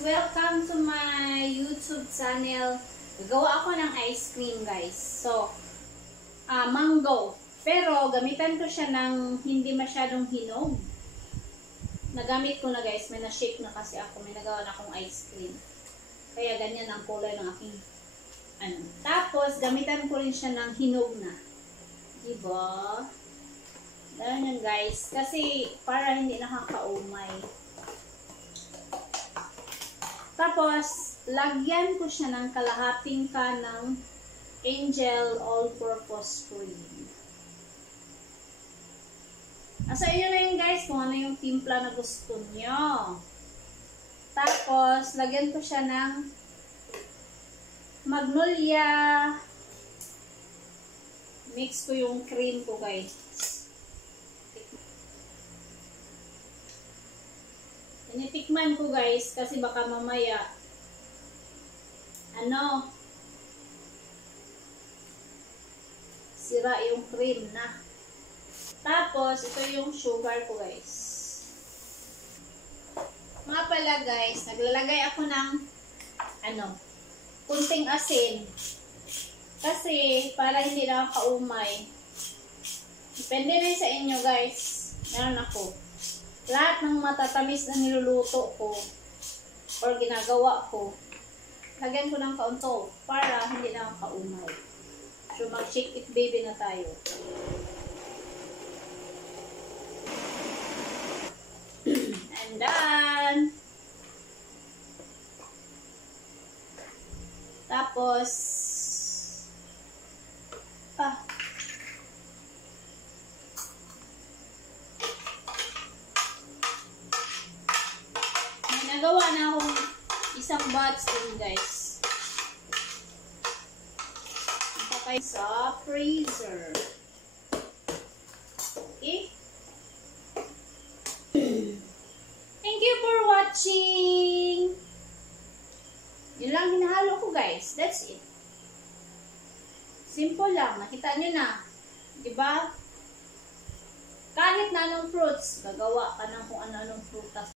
Welcome to my YouTube channel. Gagawa ako ng ice cream, guys. So, mango. Pero, gamitan ko siya ng hindi masyadong hinog. Nagamit ko na, guys. May na-shake na kasi ako. May nagawa na akong ice cream. Kaya, ganyan ang kulay ng aking Tapos, gamitan ko rin siya ng hinog na. Diba? Ganyan yan, guys. Kasi, para hindi nakakaumay. Tapos, lagyan ko siya ng kalahating can ng Angel All-Purpose Cream. Nasa inyo na yun, guys, kung ano yung timpla na gusto nyo. Tapos, lagyan ko siya ng Magnolia. Mix ko yung cream ko, guys. Tinitikman ko, guys, kasi baka mamaya sira yung cream na. Tapos, ito yung sugar ko, guys. Mga pala, guys, naglalagay ako ng kunting asin. Kasi, para hindi nakakaumay. Depende na sa inyo, guys. Meron ako. Lahat ng matatamis na niluluto ko or ginagawa ko, lagyan ko ng kaunto para hindi na kaumay. So, mag-shake it baby na tayo. And done! Tapos, nagawa na akong isang batch din, guys. Ipakay sa freezer. Okay? Thank you for watching! Yun lang hinahalo ko, guys. That's it. Simple lang. Nakita nyo na. Diba? Kahit na anong fruits, gagawa ka ng kung ano-anong prutas